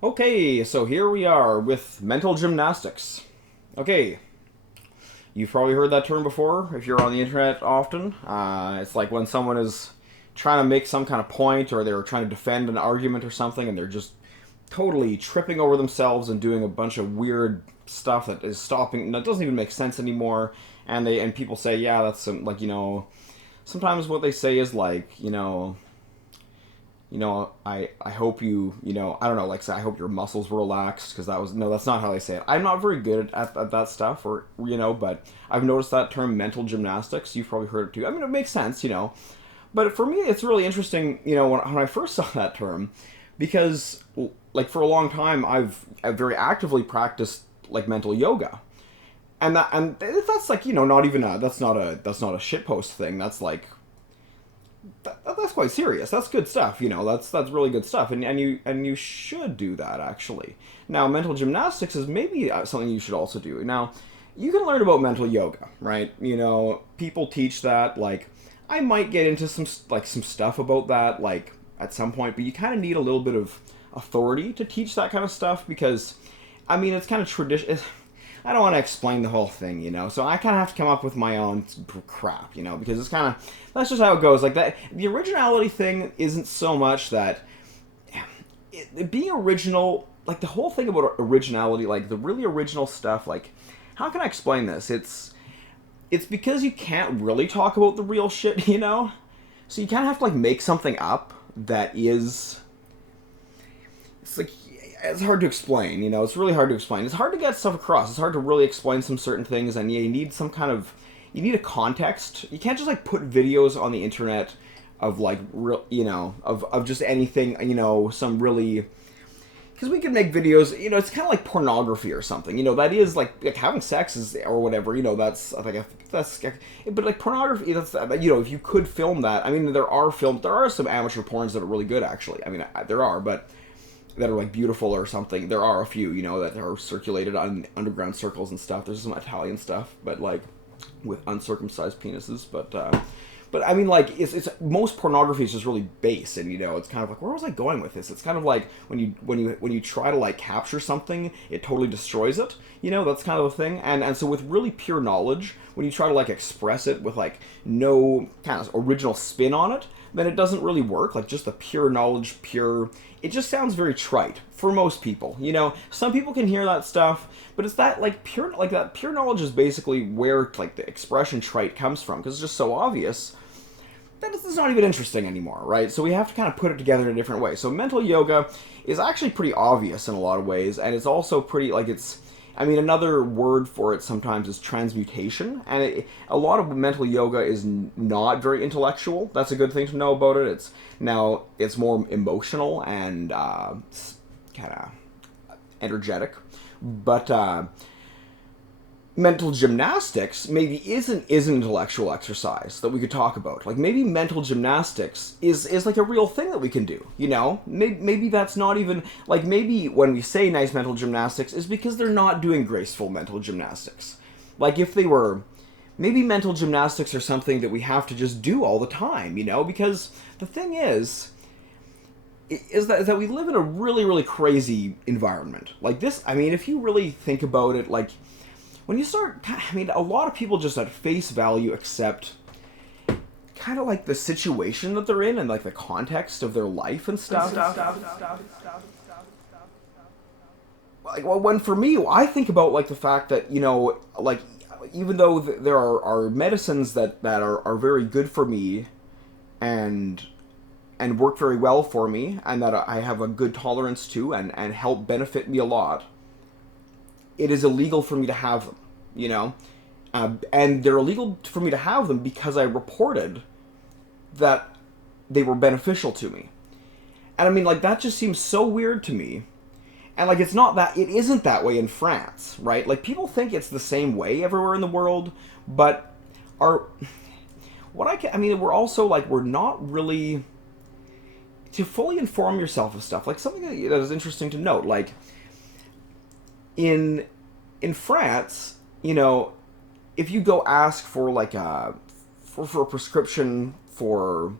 Okay, so here we are with mental gymnastics. Okay, you've probably heard that term before if you're on the internet often. It's like when someone is trying to make some kind of point or they're trying to defend an argument or something and they're just totally tripping over themselves and doing a bunch of weird stuff that is stopping, that doesn't even make sense anymore. And people say, yeah, that's sometimes what they say is like, I hope I don't know, like say, I hope your muscles relaxed because that was, no, that's not how they say it. I'm not very good at that stuff, but I've noticed that term mental gymnastics. You've probably heard it too. I mean, it makes sense. But for me, it's really interesting, when I first saw that term, because like for a long time, I've very actively practiced like mental yoga, and that's like not even that's not a shitpost thing. That's like that's quite serious. That's good stuff. That's really good stuff, and you should do that actually. Now, mental gymnastics is maybe something you should also do. Now, you can learn about mental yoga, right? People teach that. Like, I might get into some stuff about that like at some point, but you kind of need a little bit of authority to teach that kind of stuff because, I mean, it's kind of tradition. I don't want to explain the whole thing. So I kind of have to come up with my own crap, because it's kind of that's just how it goes. Like that, the originality thing isn't so much that being original, like the whole thing about originality, like the really original stuff. Like, how can I explain this? It's because you can't really talk about the real shit. So you kind of have to like make something up that is. It's like it's hard to explain. It's really hard to explain. It's hard to get stuff across. It's hard to really explain some certain things, and you need some kind of you need a context. You can't just like put videos on the internet of like real, of just anything, some really because we can make videos. It's kind of like pornography or something. That is like having sex is or whatever. That's I think that's but like pornography. That's if you could film that. I mean, there are some amateur porns that are really good actually. I mean, there are, but that are like beautiful or something. There are a few, that are circulated on underground circles and stuff. There's some Italian stuff, but like with uncircumcised penises. But I mean, like it's most pornography is just really base, and it's kind of like where was I going with this? It's kind of like when you try to like capture something, it totally destroys it. That's kind of the thing. And so with really pure knowledge, when you try to like express it with like no kind of original spin on it, then it doesn't really work. Like just the pure knowledge, it just sounds very trite for most people. Some people can hear that stuff, but it's that like pure knowledge is basically where like the expression trite comes from because it's just so obvious that it's not even interesting anymore, right? So we have to kind of put it together in a different way. So mental yoga is actually pretty obvious in a lot of ways, and it's also pretty like it's. I mean, another word for it sometimes is transmutation, and a lot of mental yoga is not very intellectual. That's a good thing to know about it. It's more emotional and kind of energetic, but mental gymnastics maybe is an intellectual exercise that we could talk about. Like maybe mental gymnastics is like a real thing that we can do. Maybe that's not even like maybe when we say nice mental gymnastics is because they're not doing graceful mental gymnastics. Like if they were, maybe mental gymnastics are something that we have to just do all the time. Because the thing is that we live in a really really crazy environment. Like this, I mean, if you really think about it, like when you start, I mean, a lot of people just at face value accept kind of like the situation that they're in and like the context of their life and stuff. Like, well, when for me, I think about like the fact that like even though there are medicines that are very good for me and work very well for me and that I have a good tolerance to and help benefit me a lot, it is illegal for me to have them, and they're illegal for me to have them because I reported that they were beneficial to me. And I mean, like, that just seems so weird to me. And like, it isn't that way in France, right? Like, people think it's the same way everywhere in the world, but I mean, we're also like, we're not really, to fully inform yourself of stuff, like something that is interesting to note, like, in France, if you go ask for like for a prescription for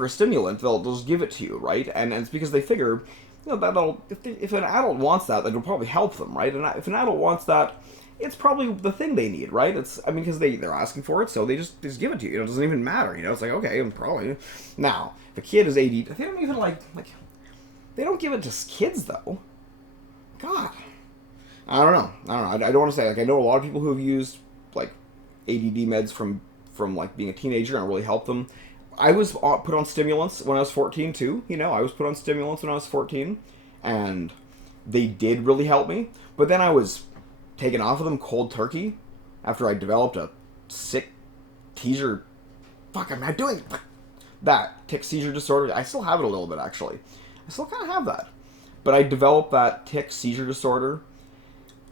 a stimulant, they'll just give it to you, right? And it's because they figure that'll if an adult wants that, that'll probably help them, right? And if an adult wants that, it's probably the thing they need, right? Because they're asking for it, so they just give it to you. It doesn't even matter, it's like, okay, I'm probably now if a kid is ADD, they don't even like they don't give it to kids though. God, I don't know. I don't want to say, like, I know a lot of people who have used like ADD meds from like being a teenager and it really helped them. I was put on stimulants when I was 14 too. I was put on stimulants when I was 14, and they did really help me. But then I was taken off of them cold turkey after I developed a sick seizure. Fuck, I'm not doing that tick seizure disorder. I still have it a little bit, actually. I still kind of have that. But I developed that tick seizure disorder.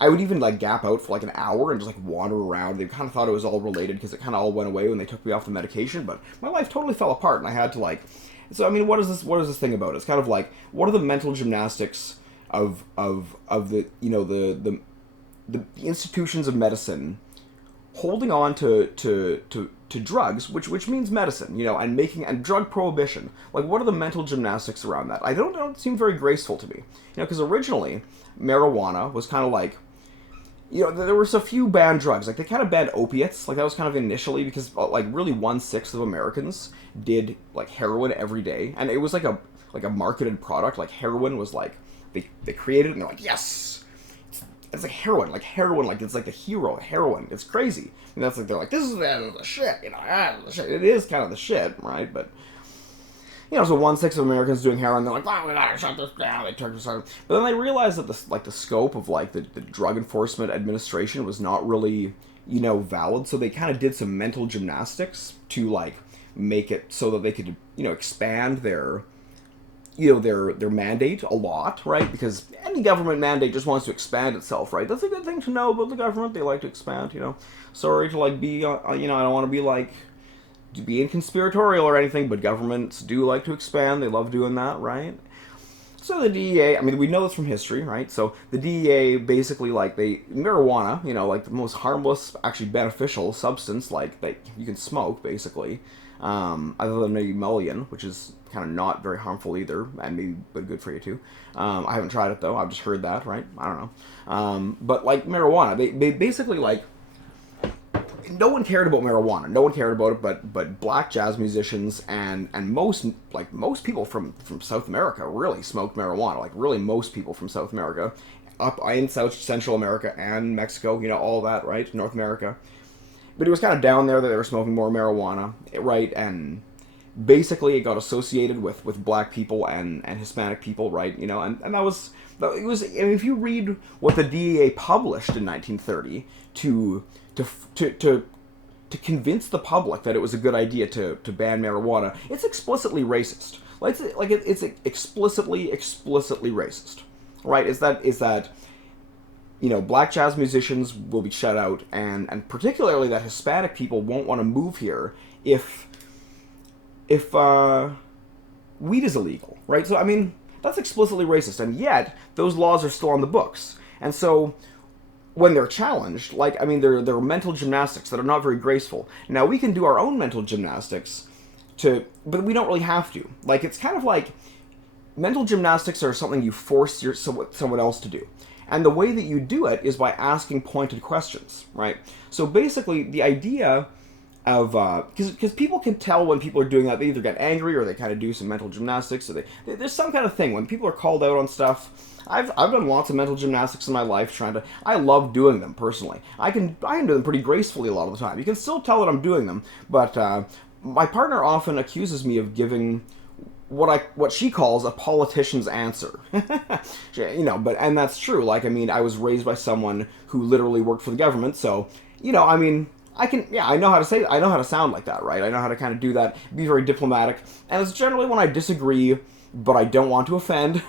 I would even like gap out for like an hour and just like wander around. They kind of thought it was all related because it kind of all went away when they took me off the medication. But my life totally fell apart, and I had to like. So I mean, what is this thing about? It's kind of like, what are the mental gymnastics of the the institutions of medicine holding on to drugs, which means medicine, and drug prohibition. Like, what are the mental gymnastics around that? I don't seem very graceful to me, because originally marijuana was kind of like, there was a few banned drugs. Like, they kind of banned opiates. Like, that was kind of initially because, like, really 1/6 of Americans did like heroin every day, and it was like a marketed product. Like, heroin was like they created it and they're like, yes. It's like heroin, like it's like the hero of heroin. It's crazy. And that's like, they're like, this is the shit, the shit. It is kind of the shit, right? But, so 1/6 of Americans doing heroin, they're like, wow, we gotta shut this down. They took this out. But then they realized that the scope of like the Drug Enforcement Administration was not really, valid. So they kind of did some mental gymnastics to like make it so that they could, expand their mandate a lot, right? Because any government mandate just wants to expand itself, right? That's a good thing to know about the government. They like to expand, Sorry to like be, I don't want to be like, to be inconspiratorial or anything, but governments do like to expand. They love doing that, right? So the DEA, I mean, we know this from history, right? So the DEA basically, like, marijuana, like the most harmless, actually beneficial substance, like, that you can smoke, basically, other than maybe mullion, which is kind of not very harmful either, and maybe but good for you too. I haven't tried it though. I've just heard that, right? I don't know. But like marijuana, they basically like, no one cared about marijuana. No one cared about it, but black jazz musicians and most people from South America really smoked marijuana. Like, really most people from South America, up in South Central America and Mexico, all that, right? North America. But it was kind of down there that they were smoking more marijuana, right? And basically it got associated with black people and Hispanic people, right? And that was, it was, and if you read what the DEA published in 1930 to convince the public that it was a good idea to ban marijuana, it's explicitly racist. It's explicitly racist, right? Is that black jazz musicians will be shut out, and particularly that Hispanic people won't want to move here if weed is illegal, right? So, I mean, that's explicitly racist, and yet those laws are still on the books. And so, when they're challenged, like, I mean, they're mental gymnastics that are not very graceful. Now, we can do our own mental gymnastics, but we don't really have to. Like, it's kind of like, mental gymnastics are something you force someone else to do. And the way that you do it is by asking pointed questions, right? So basically, the idea of, because people can tell when people are doing that, they either get angry or they kind of do some mental gymnastics. So there's some kind of thing when people are called out on stuff. I've done lots of mental gymnastics in my life I love doing them personally. I can do them pretty gracefully a lot of the time. You can still tell that I'm doing them, but my partner often accuses me of giving what she calls a politician's answer. And that's true. Like, I mean, I was raised by someone who literally worked for the government, so, I mean, I know how to sound like that, right? I know how to kind of do that, be very diplomatic, and it's generally when I disagree, but I don't want to offend.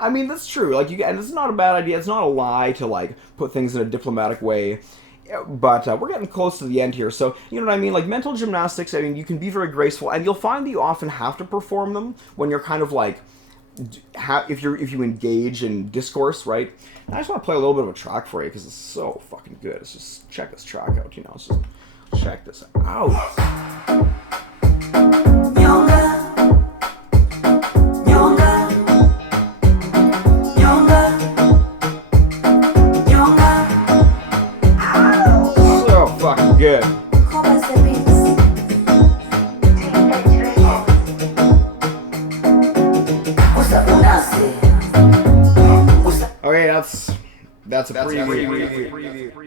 I mean, that's true. Like, and it's not a bad idea. It's not a lie to, like, put things in a diplomatic way. But we're getting close to the end here, so you know what I mean? Like, mental gymnastics, I mean, you can be very graceful, and you'll find that you often have to perform them when you're kind of like, if you engage in discourse, right? And I just want to play a little bit of a track for you because it's so fucking good. Let's just check this track out, Let's just check this out. Good. Okay, that's a preview.